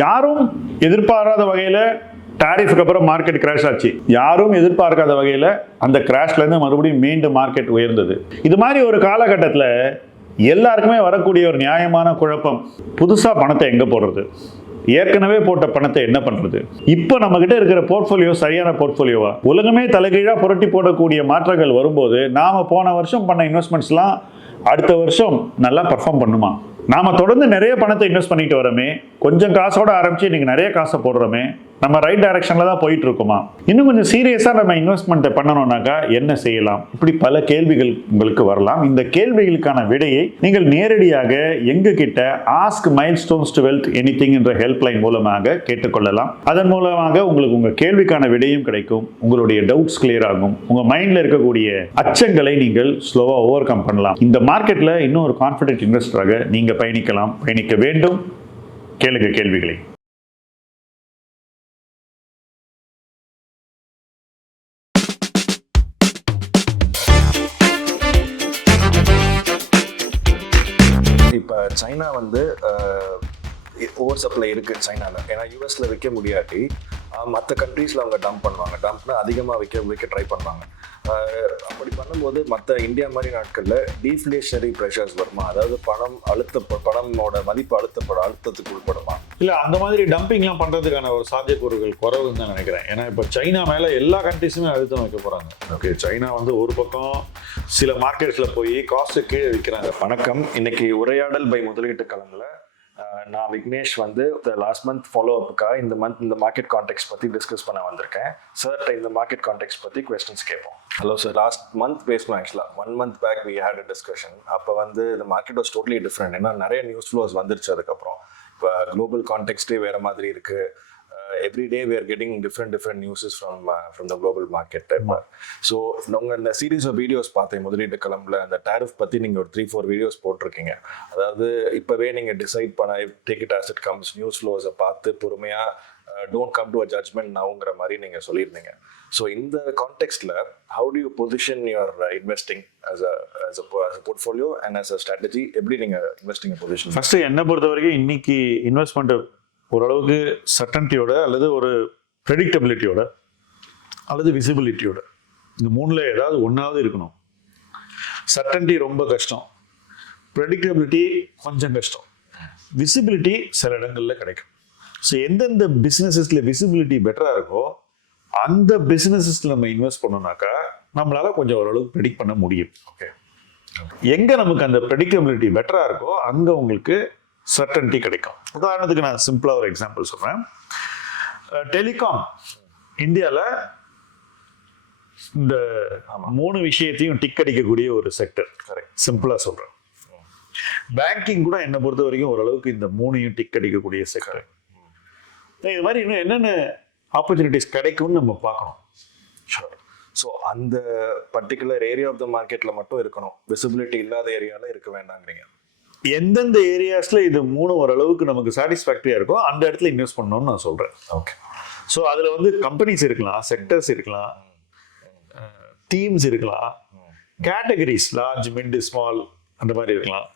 யாரும் எதிர்பாராத வகையில் டாரிஃப்க்கு அப்புறம் மார்க்கெட் கிராஷ் ஆச்சு. யாரும் எதிர்பார்க்காத வகையில் அந்த கிராஷ்லேருந்து மறுபடியும் மீண்டும் மார்க்கெட் உயர்ந்தது. இது மாதிரி ஒரு காலகட்டத்தில் எல்லாருக்குமே வரக்கூடிய ஒரு நியாயமான குழப்பம், புதுசாக பணத்தை எங்கே போடுறது, ஏற்கனவே போட்ட பணத்தை என்ன பண்றது, இப்போ நம்ம கிட்ட இருக்கிற போர்ட்ஃபோலியோ சரியான போர்ட்ஃபோலியோவா, உலகமே தலைகீழா புரட்டி போடக்கூடிய மாற்றங்கள் வரும்போது நாம போன வருஷம் பண்ண இன்வெஸ்ட்மெண்ட்ஸ்லாம் அடுத்த வருஷம் நல்லா பர்ஃபார்ம் பண்ணுமா? நாம தொடர்ந்து நிறைய பணத்தை இன்வெஸ்ட் பண்ணிட்டு வரோமே, கொஞ்சம் காசோட ஆரம்பிச்சு இன்னைக்கு நிறைய காசை போடுறோமே, நம்ம ரைட் டைரக்ஷன்ல தான் போயிட்டு இருக்கோமா? இன்னும் கொஞ்சம் சீரியஸா நம்ம இன்வெஸ்ட்மெண்ட் பண்ணணும்னாக்கா என்ன செய்யலாம்? இப்படி பல கேள்விகள் உங்களுக்கு வரலாம். இந்த கேள்விகளுக்கான விடையை நீங்கள் நேரடியாக எங்க கிட்ட ask milestones to wealth anything என்ற ஹெல்ப்லைன் மூலமாக கேட்டுக்கொள்ளலாம். அதன் மூலமாக உங்களுக்கு உங்க கேள்விக்கான விடையும் கிடைக்கும், உங்களுடைய டவுட்ஸ் கிளியர் ஆகும், உங்க மைண்ட்ல இருக்கக்கூடிய அச்சங்களை நீங்கள் ஸ்லோவா ஓவர் கம் பண்ணலாம். இந்த மார்க்கெட்ல இன்னும் ஒரு கான்ஃபிடென்ட் இன்வெஸ்டராக நீங்க பயணிக்க வேண்டும். கேளுங்க கேள்விகளை. இப்போ சைனா வந்து ஓவர் சப்ளை இருக்குது சைனாவில். ஏன்னா யூஎஸில் விற்க முடியாட்டி மற்ற கண்ட்ரீஸில் அவங்க டம்ப் பண்ணுவாங்க. டம்ப்னா அதிகமாக விற்க ட்ரை பண்ணுவாங்க. அப்படி பண்ணும்போது மற்ற இந்தியா மாதிரி நாட்களில் டீஃப்ளேஷனரி ப்ரெஷர்ஸ் வருமா? அதாவது பணமோட மதிப்பு அழுத்தத்துக்கு உட்படுமா? இல்லை, அந்த மாதிரி டம்பிங்லாம் பண்ணுறதுக்கான ஒரு சாத்தியக்கூறுகள் குறைவுன்னு தான் நினைக்கிறேன். ஏன்னா இப்போ சைனா மேலே எல்லா கண்ட்ரீஸுமே அழுத்தம் வைக்க போகிறாங்க. ஓகே, சைனா வந்து ஒரு பக்கம் சில மார்க்கெட்ஸில் போய் காஸ்ட்டு கீழே விற்கிறாங்க. வணக்கம். இன்னைக்கு உரையாடல் பை முதலீட்டு களம்ல நான் விக்னேஷ் வந்து லாஸ்ட் மந்த் ஃபாலோ அப்புக்காக இந்த மார்க்கெட் கான்டெக்ட் பற்றி டிஸ்கஸ் பண்ண வந்திருக்கேன். சார்ட்ட இந்த மார்க்கெட் கான்டெக்ட் பற்றி கொஸ்டின்ஸ் கேட்போம். ஹலோ சார், லாஸ்ட் மந்த் பேசணும். ஆக்சுவலாக 1 month back we had a discussion. அப்போ வந்து இந்த மார்க்கெட் வாஸ் டோட்டலி டிஃப்ரெண்ட். ஏன்னா நிறைய நியூஸ் ஃப்ளோஸ் வந்துருச்சு. அதுக்கப்புறம் இப்போ குளோபல் கான்டெக்ஸ்டே வேறு மாதிரி இருக்குது. every day we are getting different news from the global market. So நாங்கள் இந்த சீரீஸ் ஆஃப் வீடியோஸ் பார்த்தேன் முதலீட்டு களம்ல. அந்த டாரிஃப் பற்றி நீங்கள் ஒரு 3-4 வீடியோஸ் போட்டிருக்கீங்க. அதாவது இப்போவே நீங்கள் டிசைட் பண்ண take it as it comes, news ஃப்ளோஸை பார்த்து பொறுமையாக don't come to a judgement நவுங்கிற மாதிரி நீங்கள் சொல்லியிருந்தீங்க. ஸோ இந்த கான்டெக்ஸ்டில் how do you position your investing as a portfolio and as a strategy? எப்படி நீங்கள் இன்வெஸ்டிங் பொசிஷன்? ஃபர்ஸ்ட் என்னை பொறுத்த வரைக்கும் இன்னைக்கு இன்வெஸ்ட்மெண்ட் ஓரளவுக்கு சர்டன்டியோட அல்லது ஒரு ப்ரெடிக்டபிலிட்டியோட அல்லது விசிபிலிட்டியோட, இந்த மூணில் ஏதாவது ஒன்றாவது இருக்கணும். சர்டன்டி ரொம்ப கஷ்டம், ப்ரெடிக்டபிலிட்டி கொஞ்சம் கஷ்டம், விசிபிலிட்டி சில இடங்களில் கிடைக்கும். ஸோ எந்தெந்த பிஸ்னஸஸில் விசிபிலிட்டி பெட்டராக இருக்கோ அந்த பிஸ்னஸஸில் நம்ம இன்வெஸ்ட் பண்ணோம்னாக்கா நம்மளால் கொஞ்சம் ஓரளவுக்கு ப்ரெடிக்ட் பண்ண முடியும். ஓகே, எங்கே நமக்கு அந்த ப்ரெடிக்டபிலிட்டி பெட்டராக இருக்கோ அங்கே உங்களுக்கு சர்டன்டி கிடைக்கும். உதாரணத்துக்கு நான் சிம்பிளா ஒரு எக்ஸாம்பிள் சொல்றேன். டெலிகாம் இந்தியாவில் இந்த 3 விஷயத்தையும் டிக் அடிக்கக்கூடிய ஒரு செக்டர். சிம்பிளா சொல்றேன். பேங்கிங் கூட என்னை பொறுத்த வரைக்கும் ஓரளவுக்கு இந்த 3ஐயும் டிக் அடிக்கக்கூடிய செக்டர். இது மாதிரி இன்னும் என்னென்ன ஆப்பர்ச்சுனிட்டிஸ் கிடைக்கும்னு நம்ம பார்க்கணும். ஸோ அந்த பர்டிகுலர் ஏரியா ஆஃப் த மார்க்கெட்டில் மட்டும் இருக்கணும், விசிபிலிட்டி இல்லாத ஏரியாவில் இருக்க வேண்டாங்கிறீங்க. எந்தெந்த ஏரியாஸ்ல இது 3 ஓரளவுக்கு நமக்கு சாட்டிஸ்ஃபேக்டரியா இருக்கும் அந்த இடத்துல இன்வெஸ்ட் பண்ணணும்னு நான் சொல்றேன். ஓகே, ஸோ அதுல வந்து கம்பெனிஸ் இருக்கலாம், செக்டர்ஸ் இருக்கலாம், டீம்ஸ் இருக்கலாம், கேட்டகரிஸ் லார்ஜ், மிட், ஸ்மால் அந்த மாதிரி இருக்கலாம்.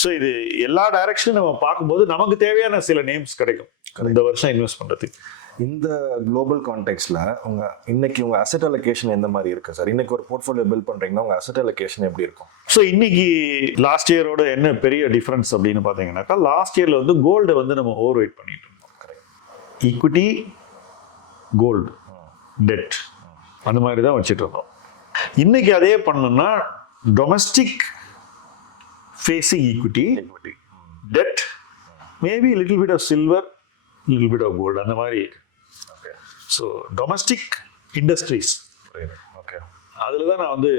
ஸோ இது எல்லா டைரக்ஷனும் நம்ம பார்க்கும்போது நமக்கு தேவையான சில நேம்ஸ் கிடைக்கும் இந்த வருஷம் இன்வெஸ்ட் பண்றதுக்கு. இந்த குளோபல் கான்டெக்ட்ல இன்னைக்கு உங்க அசெட் அலோகேஷன் எந்த மாதிரி இருக்கு சார்? இன்னைக்கு ஒரு போர்ட்ஃபோலியோ பில்ட் பண்றீங்கன்னா உங்க அசெட் அலோகேஷன் எப்படி இருக்கும்? ஸோ இன்னைக்கு லாஸ்ட் இயரோட என்ன பெரிய டிஃபரன்ஸ் அப்படின்னு பார்த்தீங்கன்னாக்கா, லாஸ்ட் இயர்ல வந்து கோல்டு வந்து நம்ம ஓவர் வெயிட் பண்ணிட்டு இருந்தோம். ஈக்விட்டி, கோல்டு, டெட் அந்த மாதிரி தான் வச்சுட்டு இருந்தோம். இன்னைக்கு அதே பண்ணணும்னா domestic facing equity, debt, maybe little bit of silver, little bit of gold அந்த மாதிரி. ஸோ டொமஸ்டிக் இண்டஸ்ட்ரீஸ், ஓகே, அதில் தான் நான் வந்து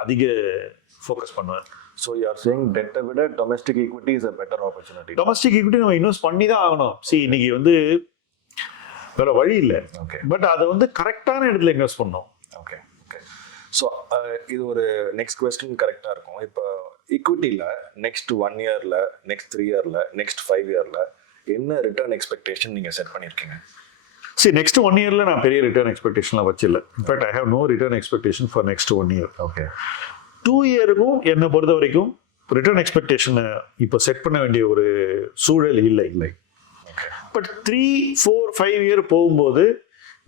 அதிக ஃபோக்கஸ் பண்ணுவேன். ஸோ யூ ஆர் சேயிங் டெட்டை விட domestic equity is a better opportunity. Domestic equity நம்ம இன்வெஸ்ட் பண்ணி தான் ஆகணும். இன்னைக்கு வந்து வேற வழி இல்லை. ஓகே, பட் அதை வந்து கரெக்டான இடத்துல இன்வெஸ்ட் பண்ணோம். Okay okay. ஸோ இது ஒரு நெக்ஸ்ட் கொஸ்டின் கரெக்டாக இருக்கும். இப்போ ஈக்விட்டியில் நெக்ஸ்ட் 1 yearல, நெக்ஸ்ட் 3 yearல, நெக்ஸ்ட் 5 yearல என்ன ரிட்டர்ன் எக்ஸ்பெக்டேஷன் நீங்கள் செட் பண்ணியிருக்கீங்க? நெக்ஸ்ட் 1 yearல நான் பெரிய ரிட்டர்ன் எக்ஸ்பெக்டேஷன்லாம் வச்சில்ல. In fact I have no return expectation for next 1 year. Okay, 2 yearக்கும் என்னை பொறுத்த வரைக்கும் ரிட்டர்ன் எக்ஸ்பெக்டேஷனை இப்போ செட் பண்ண வேண்டிய ஒரு சூழல் இல்லை. பட் 3-4-5 இயர் போகும்போது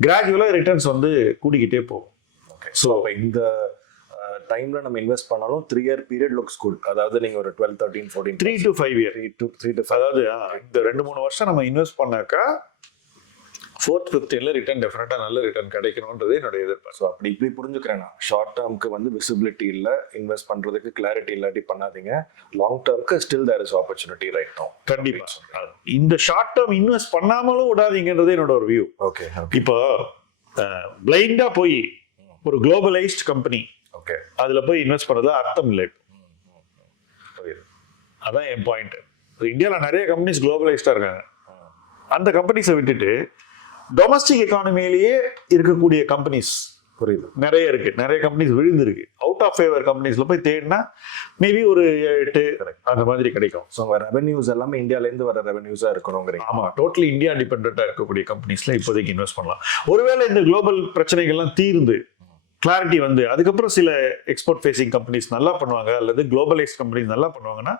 கிராஜுவலாக ரிட்டர்ன்ஸ் வந்து கூடிக்கிட்டே போகும். ஓகே, ஸோ அப்போ இந்த டைம்ல நம்ம இன்வெஸ்ட் பண்ணாலும் 3 இயர் பீரியட் லுக்ஸ் குட். அதாவது நீங்க ஒரு 12, 13, 14 3 to 5 இயர், 3 to 5. அதாவது இந்த 2-3 வருஷம் நம்ம இன்வெஸ்ட் பண்ணாக்கா 4th 5th இயர்ல ரிட்டர்ன் டெஃபினட்டா நல்ல ரிட்டர்ன் கிடைக்கணும்ன்றது என்னோட எதிர்பார்ப்பு. ஸோ அப்படி இப்படி புரிஞ்சுக்கிறேன் நான். ஷார்ட் டேர்முக்கு வந்து விசிபிலிட்டி இல்லை, இன்வெஸ்ட் பண்றதுக்கு கிளாரிட்டி இல்லாட்டி பண்ணாதீங்க. லாங் டேர்முக்கு still there is opportunity right now. கண்டிப்பா இந்த ஷார்ட் டேர்ம் இன்வெஸ்ட் பண்ணாமலும் விடாதீங்கன்றது என்னோட ஒரு வியூ. ஓகே, இப்போ பிளைண்டா போய் ஒரு குளோபலைஸ்ட் கம்பெனி ஓகே அதுல போய் இன்வெஸ்ட் பண்றதுல அர்த்தம் இல்லை. அதான் என் பாயிண்ட். இந்தியாவில் நிறைய கம்பெனிஸ் குளோபலைஸ்டா இருக்காங்க. அந்த கம்பெனிஸை விட்டுட்டு டொமஸ்டிக் எக்கானமிலேயே இருக்கக்கூடிய கம்பெனிஸ் புரியுது நிறைய இருக்கு. நிறைய கம்பெனிஸ் விழுந்திருக்கு. அவுட் ஆஃப் ஃபேவர் கம்பெனிஸ்ல போய் தேடினா மேபி ஒரு 8 அந்த மாதிரி கிடைக்கும். ஸோ உங்க ரெவென்யூஸ் எல்லாமே இந்தியாவிலேருந்து வர ரெவென்யூஸா இருக்கணுங்கிறீங்க. ஆமா, டோட்டலி இந்தியா டிபெண்டா இருக்கக்கூடிய கம்பெனிஸ்ல இப்போதைக்கு இன்வெஸ்ட் பண்ணலாம். ஒருவேளை இந்த குளோபல் பிரச்சனைகள்லாம் தீர்ந்து கிளாரிட்டி வந்து அதுக்கப்புறம் சில எக்ஸ்போர்ட் ஃபேசிங் கம்பெனிஸ் நல்லா பண்ணுவாங்க அல்லது குளோபலைஸ் கம்பெனிஸ் நல்லா பண்ணுவாங்கன்னா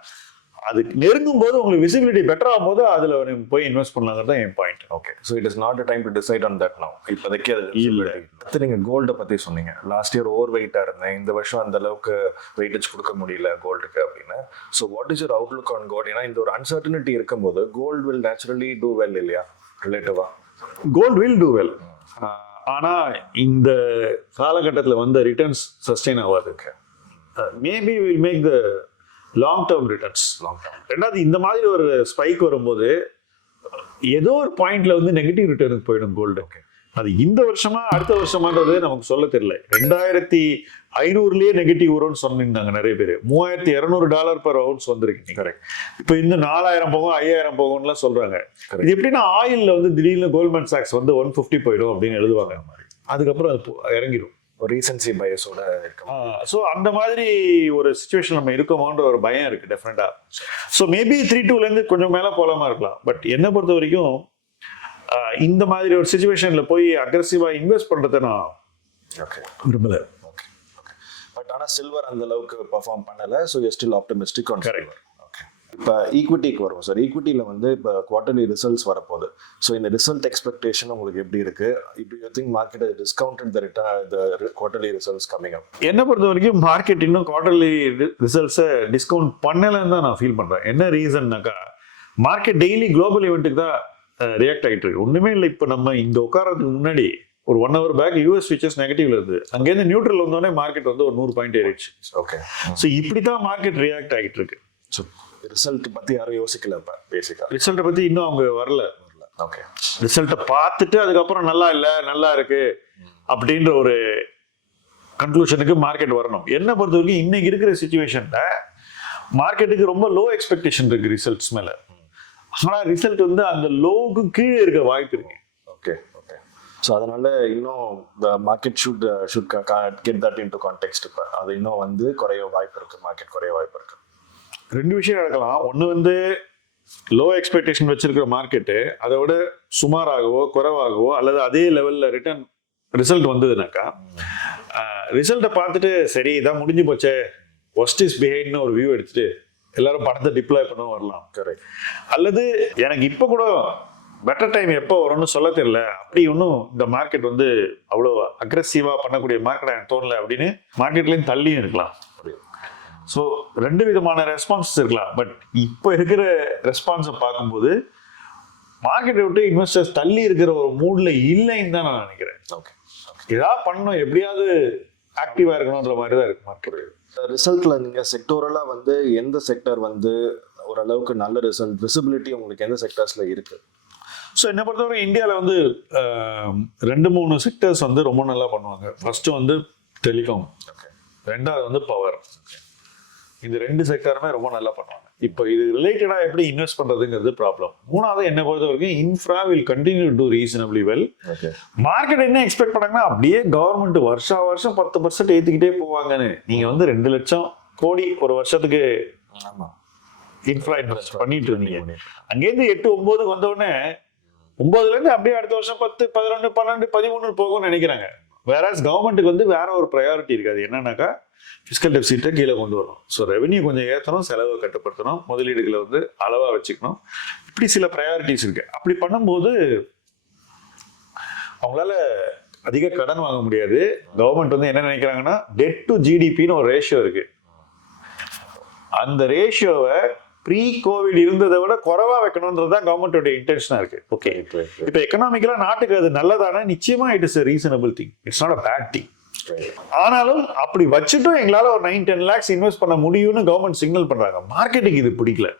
அது நெருங்கும் போது உங்களுக்கு விசிபிலிட்டி பெட்டர் ஆகும் போது அதுல போய் இன்வெஸ்ட் பண்ணலாங்கிறது தான் என் point. Okay, so it is not a time to decide on that now. இப்போதைக்கு அது இல்லை. அடுத்து நீங்கள் கோல்டை பற்றி சொன்னீங்க. லாஸ்ட் இயர் ஓவர் வெயிட்டாக இருந்தேன், இந்த வருஷம் அந்த அளவுக்கு வெயிட்டேஜ் கொடுக்க முடியல கோல்டுக்கு அப்படின்னு. So what is your outlook on gold? ஏன்னா இந்த ஒரு அன்சர்டனிட்டி இருக்கும்போது gold will naturally do well இல்லையா ரிலேட்டிவா? Gold will do well. ஆனா இந்த காலகட்டத்தில் வந்த ரிட்டர்ன்ஸ் சஸ்டெயின் ஆகாது. Maybe will make the long term returns. ரெண்டாவது இந்த மாதிரி ஒரு ஸ்பைக் வரும்போது ஏதோ ஒரு பாயிண்ட்ல வந்து நெகட்டிவ் ரிட்டர்னுக்கு போயிடும் கோல்டு. அது இந்த வருஷமா அடுத்த வருஷமான்றது நமக்கு சொல்ல தெரியல. 2500லயே நெகட்டிவ் வரும்னு சொன்னிருந்தாங்க நிறைய பேர். $3200 per ounce வந்திருக்கு. கரெக்ட். இப்போ இந்த 4000 போகும் 5000 போகும்லாம் சொல்றாங்க. இது எப்படின்னா ஆயில்ல வந்து திடீர்னு கோல்ட்மேன் சாக்ஸ் வந்து 150 போயிடும் அப்படின்னு எழுதுவாங்க. அதுக்கப்புறம் அது இறங்கிடும். ஒரு ரீசன்சி பயஸோட இருக்கும். ஸோ அந்த மாதிரி ஒரு சுச்சுவேஷன் நம்ம இருக்கோமோன்ற ஒரு பயம் இருக்கு டெஃபினட்டா. ஸோ மேபி 3-2லேருந்து கொஞ்சம் மேலே போலாமா இருக்கலாம். பட் என்னை பொறுத்த வரைக்கும் இந்த மாதிரி ஒரு சுச்சுவேஷன்ல போய் அக்ரெசிவா இன்வெஸ்ட் பண்றதை நான் விரும்பல. பட் ஆனால் சில்வர் அந்த அளவுக்கு பெர்ஃபார்ம் பண்ணல. So you still optimistic on silver. இப்போ ஈக்விட்டிக்கு வரும் சார். ஈக்விட்டியில் வந்து இப்போ குவார்டர்லி ரிசல்ட்ஸ் வரப்போகுது. ஸோ இந்த ரிசல்ட் எக்ஸ்பெக்டேஷன் உங்களுக்கு எப்படி இருக்கு? இப்போ you think market discounted the return the quarterly results coming up? என்னை பொறுத்த வரைக்கும் மார்க்கெட் இன்னும் குவார்டர்லி ரிசல்ட்ஸை டிஸ்கவுண்ட் பண்ணலன்னு தான் நான் ஃபீல் பண்றேன். என்ன ரீசன்னாக்கா மார்க்கெட் டெய்லி குளோபல் ஈவெண்ட்டுக்கு தான் ரியாக்ட் ஆகிட்டு இருக்கு. ஒண்ணுமே இல்லை. இப்போ நம்ம இந்த உட்காரத்துக்கு முன்னாடி ஒரு 1 hour பேக் யூஎஸ் ஃபியூச்சர்ஸ் நெகட்டிவ்ல இருந்து அங்கேருந்து நியூட்ரல் வந்தோடனே மார்க்கெட் வந்து ஒரு 100 பாயிண்ட் ஏறிடுச்சு. ஓகே, ஸோ இப்படி தான் மார்க்கெட் ரியாக்ட் ஆகிட்டு இருக்கு. ஸோ ரிசல்ட் பத்தி யாரும் யோசிக்கல. இப்போ பேசிக்கா ரிசல்ட்டை பத்தி இன்னும் அவங்க வரல. ஓகே, ரிசல்ட்டை பார்த்துட்டு அதுக்கப்புறம் நல்லா இல்லை நல்லா இருக்கு அப்படின்ற ஒரு கன்க்ளூஷனுக்கு மார்க்கெட் வரணும். என்ன பொறுத்த வரைக்கும் இன்னைக்கு இருக்கிற சுச்சுவேஷன்ல மார்க்கெட்டுக்கு ரொம்ப லோ எக்ஸ்பெக்டேஷன் இருக்கு ரிசல்ட்ஸ் மேல. ஆனா ரிசல்ட் வந்து அந்த லோவுக்கு கீழே இருக்க வாய்ப்பு இருக்கு. Okay okay. ஸோ அதனால இன்னும் the market should get that into context. இப்போ அது இன்னும் வந்து குறைய வாய்ப்பு இருக்கு, மார்க்கெட் குறைய வாய்ப்பு இருக்கு. 2 விஷயம் நடக்கலாம். ஒன்று வந்து லோ எக்ஸ்பெக்டேஷன் வச்சிருக்கிற மார்க்கெட்டு அதை விட சுமாராகவோ குறைவாகவோ அல்லது அதே லெவலில் ரிசல்ட் வந்ததுனாக்கா ரிசல்ட்டை பார்த்துட்டு சரி இதான் முடிஞ்சு போச்சே ஒஸ்ட் இஸ் பிஹைண்ட்னு ஒரு வியூ எடுத்துட்டு எல்லாரும் பணத்தை டிப்ளாய் பண்ண வரலாம். கரெக்ட். அல்லது எனக்கு இப்போ கூட பெட்டர் டைம் எப்போ வரும்னு சொல்ல தெரியல, அப்படி ஒன்றும் இந்த மார்க்கெட் வந்து அவ்வளோ அக்ரெசிவாக பண்ணக்கூடிய மார்க்கெட் எனக்கு தோணலை அப்படின்னு மார்க்கெட்லேயும் தள்ளியும் இருக்கலாம். ஸோ 2 விதமான ரெஸ்பான்சஸ் இருக்கலாம். பட் இப்போ இருக்கிற ரெஸ்பான்ஸை பார்க்கும்போது மார்க்கெட்டை விட்டு இன்வெஸ்டர்ஸ் தள்ளி இருக்கிற ஒரு மூட்ல இல்லைன்னு தான் நான் நினைக்கிறேன். ஓகே, ஏதாவது பண்ணணும், எப்படியாவது ஆக்டிவாக இருக்கணுன்ற மாதிரி தான் இருக்கு மார்க்கெட். ரிசல்ட்ல நீங்க செக்டோரலா வந்து எந்த செக்டர் வந்து ஓரளவுக்கு நல்ல ரிசல்ட் விசிபிலிட்டி உங்களுக்கு எந்த செக்டர்ஸ்ல இருக்கு? ஸோ என்னை பொறுத்தவரை இந்தியாவில் வந்து 2-3 செக்டர்ஸ் வந்து ரொம்ப நல்லா பண்ணுவாங்க. ஃபர்ஸ்ட் வந்து டெலிகாம், ரெண்டாவது வந்து பவர். இந்த 2 செக்டருமே ரொம்ப நல்லா பண்ணுவாங்க. இப்போ இது ரிலேட்டடா எப்படி இன்வெஸ்ட் பண்றதுங்கிறது ப்ராப்ளம். மூணாவது என்ன பொறுத்த வரைக்கும் infra will continue to reasonably well. Market என்ன எக்ஸ்பெக்ட் பண்ணாங்கன்னா அப்படியே கவர்மெண்ட் வருஷம் 10% ஏற்றிக்கிட்டே போவாங்கன்னு. நீங்க வந்து 2 லட்சம் கோடி ஒரு வருஷத்துக்கு இன்ஃப்ரா இன்வெஸ்ட் பண்ணிட்டு இருந்தீங்க. அங்கேருந்து 8-9 வந்தோடனே 9லேருந்து அப்படியே அடுத்த வருஷம் 10, 11, 12, 13 போகும்னு நினைக்கிறாங்க. வேறஸ் கவர்மெண்ட்டுக்கு வந்து வேற ஒரு ப்ரையாரிட்டி இருக்காது. என்னன்னாக்கா ஃபிஸ்கல் டெபிசிட்டை கீழே கொண்டு வரணும். ஸோ ரெவென்யூ கொஞ்சம் ஏற்றணும், செலவை கட்டுப்படுத்தணும், முதலீடுகளை வந்து அளவாக வச்சுக்கணும். இப்படி சில ப்ரையாரிட்டிஸ் இருக்கு. அப்படி பண்ணும்போது அவங்களால அதிக கடன் வாங்க முடியாது. கவர்மெண்ட் வந்து என்ன நினைக்கிறாங்கன்னா டெட் டு ஜிடிபின்னு ஒரு ரேஷியோ இருக்கு. அந்த ரேஷியோவை ப்ரீ கோவிட் இருந்ததை விட குறைவா வைக்கணும்ன்றது தான் கவர்மெண்டோட இன்டென்ஷனா இருக்கு. ஓகே, இப்போ எக்கனாமிக்கலா நாட்டுக்கு அது நல்லதானா? நிச்சயமா it is a reasonable thing. It's not a bad thing. ஆனாலும் அப்படி வச்சுட்டும் எங்களால ஒரு 9-10 lakhs இன்வெஸ்ட் பண்ண முடியும்னு கவர்மெண்ட் சிக்னல் பண்றாங்க. மார்க்கெட்டுக்கு இது பிடிக்கல.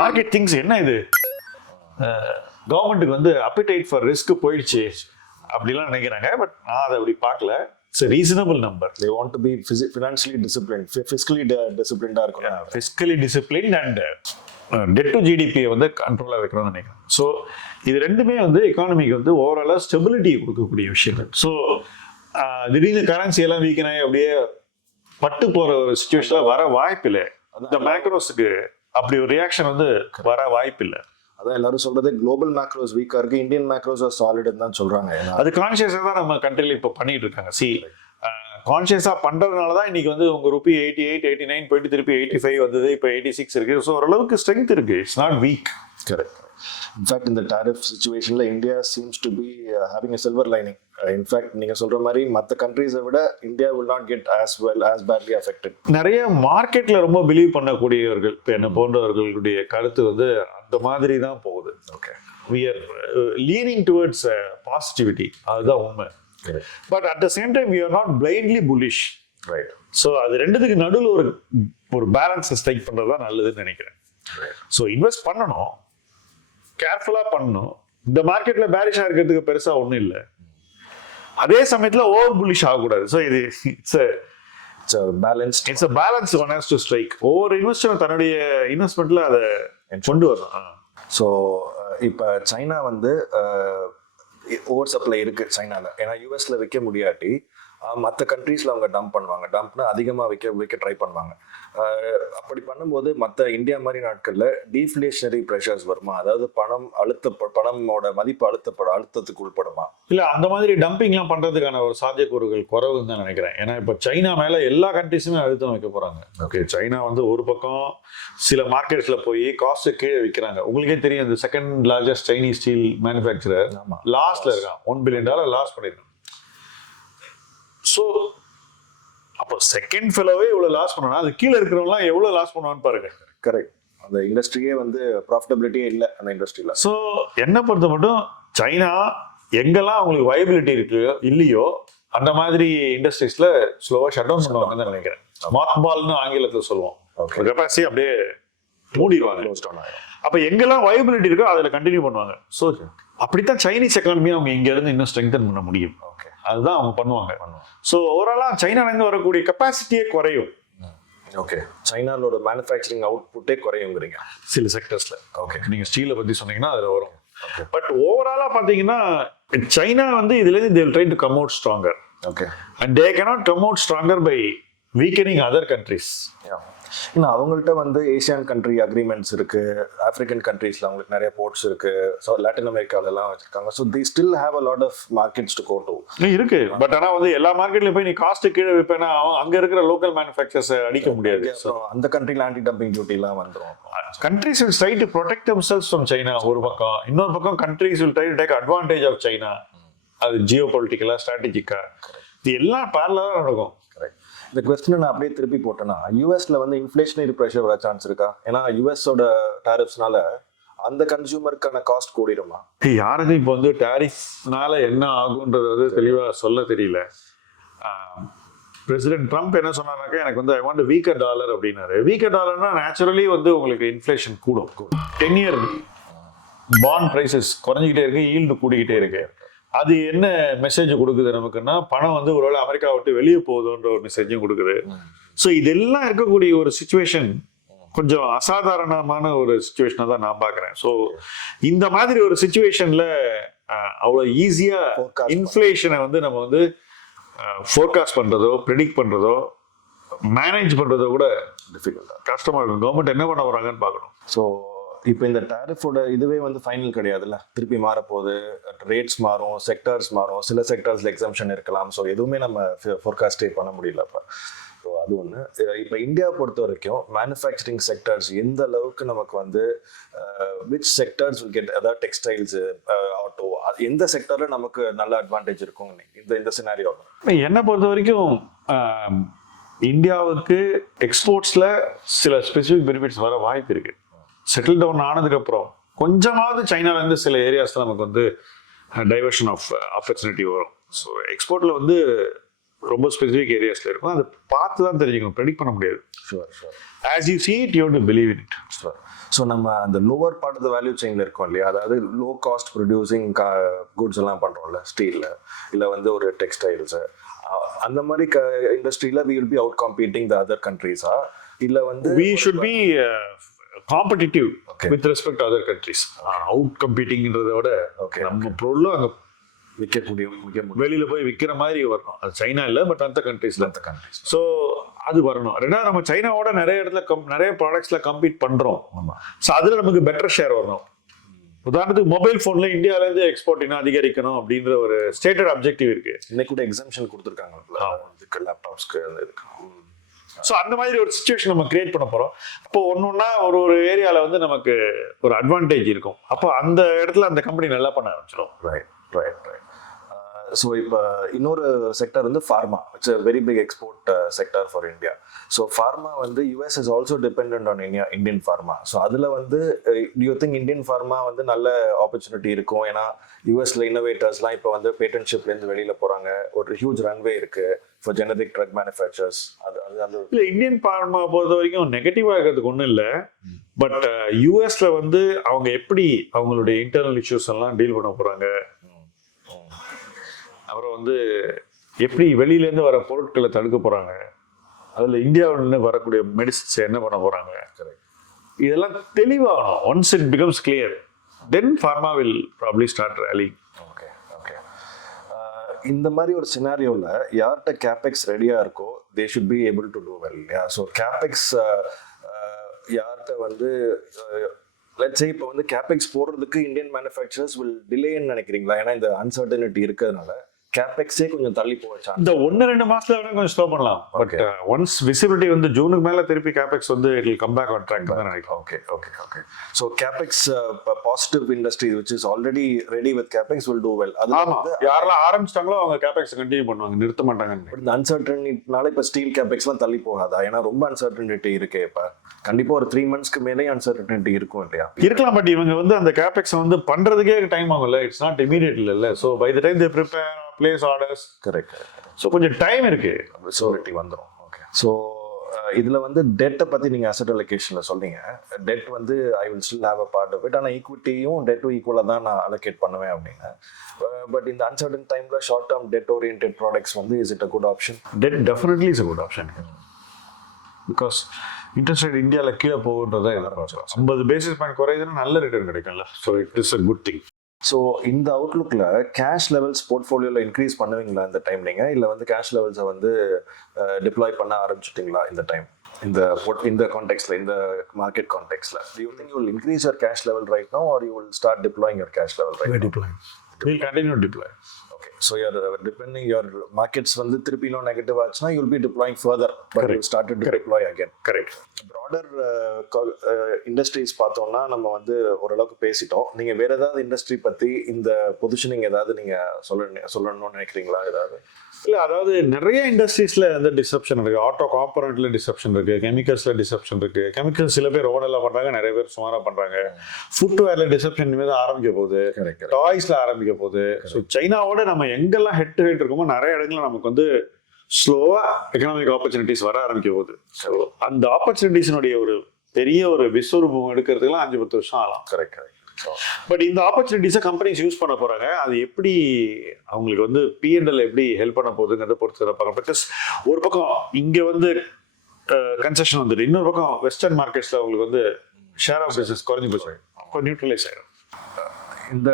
மார்க்கெட் திங்ஸ் என்ன இது, கவர்மெண்ட்டுக்கு வந்து appetite for risk போயிடுச்சு அப்படிலாம் நினைக்கிறாங்க. பட் நான் அதை அப்படி பார்க்கல. It's a reasonable number. They want to be financially disciplined, fiscally disciplined இருக்கணும். Fiscally disciplined and debt to GDP வந்து கண்ட்ரோலாக வைக்கணும்னு நினைக்கிறேன். ஸோ இது ரெண்டுமே வந்து எக்கானமிக்கு வந்து ஓவராலாக ஸ்டெபிலிட்டி கொடுக்கக்கூடிய விஷயங்கள். ஸோ திடீர்னு கரன்சி எல்லாம் வீக்கன் ஆகி அப்படியே பட்டு போற ஒரு சுச்சுவேஷன்ல வர வாய்ப்பில்லை. இந்த மேக்ரோஸுக்கு அப்படி ஒரு ரியாக்ஷன் வந்து வர வாய்ப்பில்லை. அதான் எல்லாரும் சொல்றது குளோபல் மேக்ரோஸ் வீக்கா இருக்கு, இந்தியன் மேக்ரோஸ் சாலிட்னு தான் சொல்றாங்க. அது கான்சியஸா தான் நம்ம கண்ட்ரில இப்ப பண்ணிட்டு இருக்காங்க. கான்சியஸா பண்றதுனால தான் இன்னைக்கு வந்து உங்க ரூபி 88, 89 போயிட்டு திருப்பி 85 வந்தது, இப்போ 86 இருக்கு. ஸோ ஓரளவுக்கு ஸ்ட்ரென்த் இருக்கு. It's not weak. Correct. In fact இந்த டாரிஃப் சிச்சுவேஷன்ல India seems to be having a silver lining. In fact நீங்க சொல்ற மாதிரி மற்ற கண்ட்ரீஸை விட India will not get as well as badly affected. நிறைய மார்க்கெட்ல ரொம்ப பிலீவ் பண்ணக்கூடியவர்கள் இப்போ என்ன போன்றவர்களுடைய கருத்து வந்து அந்த மாதிரி தான் போகுது. Okay, we are leaning towards positivity. அதுதான் உண்மை. But at the same time we are not blindly bullish. Right. So அது ரெண்டுத்துக்கு நடுவில் ஒரு பேலன்ஸ் ஸ்ட்ரைக் பண்றது தான் நல்லதுன்னு நினைக்கிறேன். ஸோ இன்வெஸ்ட் பண்ணணும், கேர்ஃபுல்லா பண்ணணும். இந்த மார்க்கெட்ல பேரிஷா இருக்கிறதுக்கு பெருசா ஒன்றும் இல்லை. அதே சமயத்துல ஓவர் புல்லிஷ் ஆகக்கூடாது. ஸோ இது it's a balance one has to strike. ஒவ்வொரு இன்வெஸ்டரும் தன்னுடைய இன்வெஸ்ட்மெண்ட்ல அதை கொண்டு வரணும். ஸோ இப்போ சைனா வந்து ஓவர் சப்ளை இருக்கு சைனால. ஏன்னா யூஎஸ்ல விற்க முடியாட்டி மற்ற கண்ட்ரீஸ்ல அவங்க டம்ப் பண்ணுவாங்க. டம்ப்னா அதிகமாக விற்க ட்ரை பண்ணுவாங்க. அப்படி பண்ணும்போது மற்ற இந்தியா மாதிரி நாட்கள்ல டீஃப்ளேஷனரி ப்ரெஷர்ஸ் வருமா? அதாவது பணமோட மதிப்பு அழுத்தத்துக்கு உட்படுமா? இல்ல, அந்த மாதிரி டம்பிங்லாம் பண்றதுக்கான ஒரு சாத்தியக்கூறுகள் குறைவுன்னு தான் நினைக்கிறேன். ஏன்னா இப்போ சைனா மேல எல்லா கண்ட்ரீஸுமே அழுத்தம் வைக்க போறாங்க. ஓகே, சைனா வந்து ஒரு பக்கம் சில மார்க்கெட்ஸ்ல போய் காஸ்ட் கீழே விற்கிறாங்க. உங்களுக்கே தெரியும், இந்த second largest Chinese steel manufacturer லாஸ்ட்ல இருக்கான். $1 billion லாஸ் பண்ணிருக்கான். ஸோ அப்போ செகண்ட் ஃபெலோவே இவ்வளோ லாஸ் பண்ணணும், அது கீழே இருக்கிறவங்களாம் எவ்வளோ லாஸ் பண்ணுவான்னு பாருங்க. கரெக்ட். அந்த இண்டஸ்ட்ரியே வந்து ப்ராஃபிட்டபிலிட்டியே இல்லை அந்த இண்டஸ்ட்ரியில். ஸோ என்ன பொறுத்த மட்டும் சைனா எங்கெல்லாம் அவங்களுக்கு வயபிலிட்டி இருக்கு இல்லையோ அந்த மாதிரி இண்டஸ்ட்ரீஸ்ல ஸ்லோவா ஷட் டவுன் பண்ணுவாங்கன்னு தான் நினைக்கிறேன். மார்க் பால்னு ஆங்கிலத்தில் சொல்லுவோம். கெப்பாசிட்டி அப்படியே மூடிடுவாங்க. அப்ப எங்கெல்லாம் வயபிலிட்டி இருக்கோ அதில் கண்டினியூ பண்ணுவாங்க. ஸோ அப்படித்தான் சைனீஸ் எக்கானமியை அவங்க இங்க இருந்து இன்னும் ஸ்ட்ரெங்தன் பண்ண முடியும். அதுதான் அவங்க பண்ணுவாங்க. ஸோ ஓவராலா சைனாலேருந்து வரக்கூடிய கெப்பாசிட்டியே குறையும். ஓகே, சைனாலோட மேனுஃபேக்சரிங் அவுட்புட்டே குறையுங்கிறீங்க சில செக்டர்ஸ்ல. ஓகே, நீங்க ஸ்டீலை பத்தி சொன்னீங்கன்னா அதுல வரும். பட் ஓவராலா பாத்தீங்கன்னா சைனா வந்து இதுல இருந்து they will try to come out stronger. Okay, and they cannot come out stronger by weakening other countries. ஏன்னா அவங்கள்ட்ட வந்து ஏசியன் கண்ட்ரி அக்ரிமெண்ட்ஸ் இருக்கு, ஆப்பிரிக்கன் கண்ட்ரீஸ்ல அவங்களுக்கு நிறைய போர்ட்ஸ் இருக்கு, ஸோ லாட்டின் அமெரிக்காலெல்லாம் வச்சிருக்காங்க. So they still have a lot of markets to go to. இருக்கு. But ஆனா வந்து எல்லா மார்க்கெட்லயும் போய் நீ காஸ்ட் கீழே வைப்பேன்னா அங்க இருக்கிற லோக்கல் மேனுஃபேக்சர்ஸ் அடிக்க முடியாது. அந்த கண்ட்ரில ஆன்டி டம்பிங் டியூட்டி எல்லாம் வந்துடும். countries will try to protect themselves from China ஒரு பக்கம். இன்னொரு பக்கம் countries will try to take advantage of China. அது ஜியோ பொலிட்டிக்கலா ஸ்ட்ராட்டஜிக்கா இது எல்லாம் பேரலா நடக்கும். இந்த கொஸ்டினை நான் அப்படியே திருப்பி போட்டேன்னா, யூஎஸ்ல வந்து இன்ஃப்ளேஷனரி ப்ரெஷர் வர சான்ஸ் இருக்கா? ஏன்னா யூஎஸோட டாரிஃப்ஸ்னால அந்த கன்சூமருக்கான காஸ்ட் கூடிடுமா? யாருக்கும் இப்போ வந்து டாரிஃப்னால என்ன ஆகுன்றது வந்து தெளிவா சொல்ல தெரியல. பிரசிடென்ட் ட்ரம்ப் என்ன சொன்னாருனாக்கா, எனக்கு வந்து ஐ வாண்ட் வீக்கர் டாலர் அப்படின்னாரு. வீக்கர் டாலர்னா நேச்சுரலி வந்து உங்களுக்கு இன்ஃப்ளேஷன் கூடும். 10-year பாண்ட் ப்ரைசஸ் குறைஞ்சிக்கிட்டே இருக்கு, ஈல்டு கூடிக்கிட்டே இருக்கு. அது என்ன மெசேஜ் கொடுக்குது நமக்குன்னா, பணம் வந்து ஒருவேளை அமெரிக்கா விட்டு வெளியே போகுதுன்ற ஒரு மெசேஜும் கொடுக்குது. ஸோ இதெல்லாம் இருக்கக்கூடிய ஒரு சுச்சுவேஷன் கொஞ்சம் அசாதாரணமான ஒரு சுச்சுவேஷனை தான் நான் பார்க்குறேன். ஸோ இந்த மாதிரி ஒரு சுச்சுவேஷன்ல அவ்வளோ ஈஸியா இன்ஃப்ளேஷனை வந்து நம்ம வந்து ஃபோர்காஸ்ட் பண்றதோ ப்ரெடிக்ட் பண்றதோ மேனேஜ் பண்றதோ கூட டிஃபிகல்ட், கஷ்டமா இருக்கும். கவர்மெண்ட் என்ன பண்ண போறாங்கன்னு பார்க்கணும். ஸோ இப்போ இந்த டேரிஃபோட இதுவே வந்து ஃபைனல் கிடையாதுல்ல, திருப்பி மாறப்போகுது, ரேட்ஸ் மாறும், செக்டார்ஸ் மாறும், சில செக்டார்ஸ்ல எக்ஸம்ஷன் இருக்கலாம். ஸோ எதுவுமே நம்ம ஃபோர்காஸ்டே பண்ண முடியல இப்போ. ஸோ அது ஒன்று. இப்போ இந்தியா பொறுத்த வரைக்கும் மேனுஃபேக்சரிங் செக்டர்ஸ் எந்த அளவுக்கு நமக்கு வந்து விச் செக்டர்ஸ் வில் கெட், அதாவது டெக்ஸ்டைல்ஸு, ஆட்டோ, எந்த செக்டரில் நமக்கு நல்ல அட்வான்டேஜ் இருக்கும் இந்த சினாரியோ? என்னை பொறுத்த வரைக்கும் இந்தியாவுக்கு எக்ஸ்போர்ட்ஸில் சில ஸ்பெசிஃபிக் பெனிஃபிட்ஸ் வர வாய்ப்பு இருக்கு. செட்டில் டவுன் ஆனதுக்கப்புறம் கொஞ்சமாவது சைனாலேருந்து சில ஏரியாஸில் நமக்கு வந்து டைவர்ஷன் ஆஃப் ஆப்பர்ச்சுனிட்டி வரும். ஸோ எக்ஸ்போர்ட்டில் வந்து ரொம்ப ஸ்பெசிஃபிக் ஏரியாஸில் இருக்கும். அதை பார்த்து தான் தெரிஞ்சுக்கணும், ப்ரெடிக்ட் பண்ண முடியாது. As you see it, you have to believe in it. So நம்ம அந்த lower part of the value செயினில் இருக்கோம் இல்லையா, அதாவது லோ காஸ்ட் ப்ரொடியூசிங் குட்ஸ் எல்லாம் பண்ணுறோம்ல, ஸ்டீலில் இல்லை வந்து ஒரு டெக்ஸ்டைல்ஸு, அந்த மாதிரி இண்டஸ்ட்ரியில் we will be out competing the other countries-ஆ, இல்லை வந்து we should be competitive with respect to other countries. Out competingன்றதை விட நம்ம பொருளும் அங்கே விற்க முடியும், வெளியில போய் விற்கிற மாதிரி வரணும். அது சைனா இல்லை, பட் அந்த கண்ட்ரீஸ்ல. ஸோ அது வரணும். ரெண்டாவது நம்ம சைனாவோட நிறைய இடத்துல நிறைய ப்ராடக்ட்ஸ்ல கம்பீட் பண்றோம். ஸோ அதுல நமக்கு பெட்டர் ஷேர் வரணும். உதாரணத்துக்கு மொபைல் போன்ல இந்தியால இருந்து எக்ஸ்போர்ட் இன்னும் அதிகரிக்கணும் அப்படின்ற ஒரு ஸ்டேட்டட் அப்ஜெக்டிவ் இருக்கு. இன்னைக்கு கூட எக்ஸம்ஷன் கொடுத்துருக்காங்க லேப்டாப்ஸ்க்கு. ஸோ அந்த மாதிரி ஒரு சுச்சுவேஷன் நம்ம கிரியேட் பண்ண போறோம். அப்போ ஒன்னொன்னா ஒரு ஏரியால வந்து நமக்கு ஒரு அட்வான்டேஜ் இருக்கும். அப்போ அந்த இடத்துல அந்த கம்பெனி நல்லா பண்ண ஆரம்பிச்சிடும். ரைட். ஸோ இப்போ இன்னொரு செக்டர் வந்து pharma. It's a very big export sector for India. So pharma வந்து US is also depend on Indian pharma. So அதில் வந்து யூ திங்க் இந்தியன் ஃபார்மா வந்து நல்ல ஆப்பர்ச்சுனிட்டி இருக்கும்? ஏன்னா யூஎஸ்ல இன்னோவேட்டர்ஸ்லாம் இப்போ வந்து பேட்டன்ஷிப்லேருந்து வெளியில் போகிறாங்க. ஒரு ஹியூஜ் ரன்வே இருக்குது ஃபார் ஜெனரிக் ட்ரக் மேனுஃபேக்சர்ஸ். அது இல்லை, இந்தியன் ஃபார்மா பொறுத்த வரைக்கும் நெகட்டிவாக இருக்கிறதுக்கு ஒன்றும் இல்லை. பட் யூஎஸ்ல வந்து அவங்க எப்படி அவங்களுடைய இன்டர்னல் இஷ்யூஸ் எல்லாம் டீல் பண்ண போகிறாங்க, அப்புறம் வந்து எப்படி வெளியிலேருந்து வர பொருட்களை தடுக்க போகிறாங்க, அதில் இந்தியாவிலேருந்து வரக்கூடிய மெடிசின்ஸ் என்ன பண்ண போகிறாங்க, இதெல்லாம் தெளிவாகணும். Once it becomes clear, then pharma will probably start rallying. Okay. இந்த மாதிரி ஒரு சினாரியோவில் யார்கிட்ட கேபெக்ஸ் ரெடியாக இருக்கோ they should be able to do well. So capex யார்கிட்ட வந்து லெட்ஸ் சே இப்போ வந்து கேபெக்ஸ் போடுறதுக்கு இந்தியன் மேனுஃபேக்சரர்ஸ் வில் டிலேன்னு நினைக்கிறீங்களா? ஏன்னா இந்த அன்சர்டனிட்டி இருக்கிறதுனால கேபெக்ஸே கொஞ்சம் தள்ளி போச்சா? இந்த 1-2 மாசத்துல விட கொஞ்சம் ஸ்லோ பண்ணலாம். பட் ஒன்ஸ் விசிபிலிட்டி வந்து ஜூனுக்கு மேல திருப்பி கேபெக்ஸ் வந்து it will come back on track தான் நினைக்கிறேன். Okay. So capex positive industry which is already ready with capex will do well. அது வந்து யாரெல்லாம் ஆரம்பிச்சிட்டாங்களோ அவங்க கேபெக்ஸ் கண்டினியூ பண்ணுவாங்க, நிறுத்த மாட்டாங்க. இந்த அன்சர்டனிட்டினால இப்போ ஸ்டீல் கேபெக்ஸ்லாம் தள்ளி போகாதா? ஏன்னா ரொம்ப அன்சர்டனிட்டி இருக்கு. இப்போ கண்டிப்பா ஒரு 3 monthsக்கு மேலே அன்சர்டனிட்டி இருக்கும் இல்லையா? இருக்கலாம். பட் இவங்க வந்து அந்த கேபெக்ஸ் வந்து பண்றதுக்கே டைம் ஆகும்ல. இட்ஸ் நாட் இமீடியட் இல்ல. So by the time they prepare, place orders. Correct. So கொஞ்சம் டைம் இருக்கு, மெச்சூரிட்டி வந்துடும். ஓகே. ஸோ இதில் வந்து டெட்டை பற்றி நீங்கள் அசட் அலோகேஷனில் சொன்னீங்க. டெட் வந்து I will still have a part of it. ஆனால் ஈக்விட்டியும் டெட்டும் ஈக்குவலாக தான் நான் அலோகேட் பண்ணுவேன் அப்படின்னு. பட் இந்த அன்சர்டன் டைமில் short term debt oriented products வந்து is it a good option? Debt definitely is a good option. Because interest rate இந்தியாவில் கீழே போகுன்றதை எதிர்பார்க்கலாம். 50 பேசிஸ் பாயிண்ட் குறையுதுன்னா நல்ல ரிட்டர்ன் கிடைக்கும்ல. So it is a good thing. So இந்த அவுட்லுக்கில் cash levels போர்ட்ஃபோலியோவில் increase பண்ணுவீங்களா இந்த time நீங்கள்? இல்லை வந்து கேஷ் லெவல்ஸை வந்து டிப்ளாய் பண்ண ஆரம்பிச்சிட்டிங்களா இந்த டைம், இந்த கான்டெக்ட்ல, இந்த market கான்டெக்ட்ல? Do you think you will increase your cash level right now or you will start deploying your cash level right now? We'll continue to deploy. Okay, so you're depending your markets வந்து திருப்பி இன்னும் negative ஆச்சுன்னா you will be deploying further, but you started to deploy again. Correct. Broader industries பார்த்தோம்னா நம்ம வந்து ஓரளவுக்கு பேசிட்டோம். நீங்க வேற ஏதாவது இண்டஸ்ட்ரி பத்தி இந்த பொசிஷனிங் ஏதாவது நீங்க சொல்லணும்னு நினைக்கிறீங்களா? ஏதாவது இல்லை, அதாவது நிறைய இண்டஸ்ட்ரீஸில் வந்து டிசப்ஷன் இருக்குது. ஆட்டோ காம்பனண்ட்டில் டிசப்ஷன் இருக்குது, கெமிக்கல்ஸில் டிசப்ஷன் இருக்குது. கெமிக்கல்ஸ் சில பேர் ரொம்ப நல்லா பண்ணுறாங்க, நிறைய பேர் சுமாராக பண்ணுறாங்க. ஃபுட்வேரில் டிசப்ஷன் இனிமேல் தான் ஆரம்பிக்க போகுது, டாய்ஸில் ஆரம்பிக்க போகுது. ஸோ சைனாவோட நம்ம எங்கெல்லாம் ஹெட் டு ஹெட் இருக்கோமோ நிறைய இடங்களில் நமக்கு வந்து ஸ்லோவாக எக்கனாமிக் ஆப்பர்ச்சுனிட்டிஸ் வர ஆரம்பிக்க போகுது. ஸோ அந்த ஆப்பர்ச்சுனிட்டிஸினுடைய ஒரு பெரிய ஒரு விஸ்வரூபம் எடுக்கிறதுக்குலாம் 5-10 வருஷம் ஆகலாம். கரெக்ட். பட் இந்த ஆப்பர்ச்சுனிட்டிஸை கம்பெனிஸ் யூஸ் பண்ண போறாங்க. அது எப்படி அவங்களுக்கு வந்து P&L எப்படி ஹெல்ப் பண்ண போகுதுங்கிறத பொறுத்து பார்க்கலாம். பிகாஸ் ஒரு பக்கம் இங்கே வந்து கன்செஷன் வந்துட்டு, இன்னொரு பக்கம் வெஸ்டர்ன் மார்க்கெட்ஸில் அவங்களுக்கு வந்து ஷேர் ஆஃப் பிஸ்னஸ் குறைஞ்சி போச்சு, அப்போ நியூட்ரலைஸ் ஆகிடும். இந்த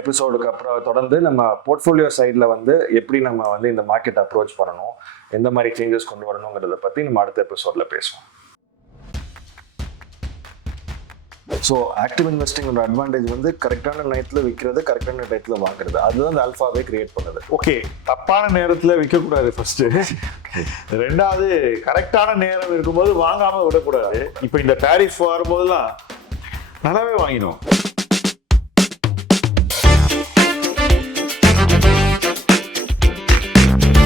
எபிசோடுக்கு அப்புறம் தொடர்ந்து நம்ம போர்ட்ஃபோலியோ சைடில் வந்து எப்படி நம்ம வந்து இந்த மார்க்கெட் அப்ரோச் பண்ணணும், எந்த மாதிரி சேஞ்சஸ் கொண்டு வரணுங்கிறத பற்றி நம்ம அடுத்த எபிசோடில் பேசுவோம். ஸோ ஆக்டிவ் இன்வெஸ்டிங்கோட அட்வான்டேஜ் வந்து கரெக்டான நேரத்தில் விற்கிறது, கரெக்டான டயத்தில் வாங்குறது. அதுதான் அந்த ஆல்ஃபாவே கிரியேட் பண்ணுது. ஓகே, தப்பான நேரத்தில் விற்கக்கூடாது ஃபர்ஸ்ட். ரெண்டாவது கரெக்டான நேரம் இருக்கும்போது வாங்காம விடக்கூடாது. இப்போ இந்த டாரிஃப் வரும்போதெல்லாம் நல்லாவே வாங்கினோம்.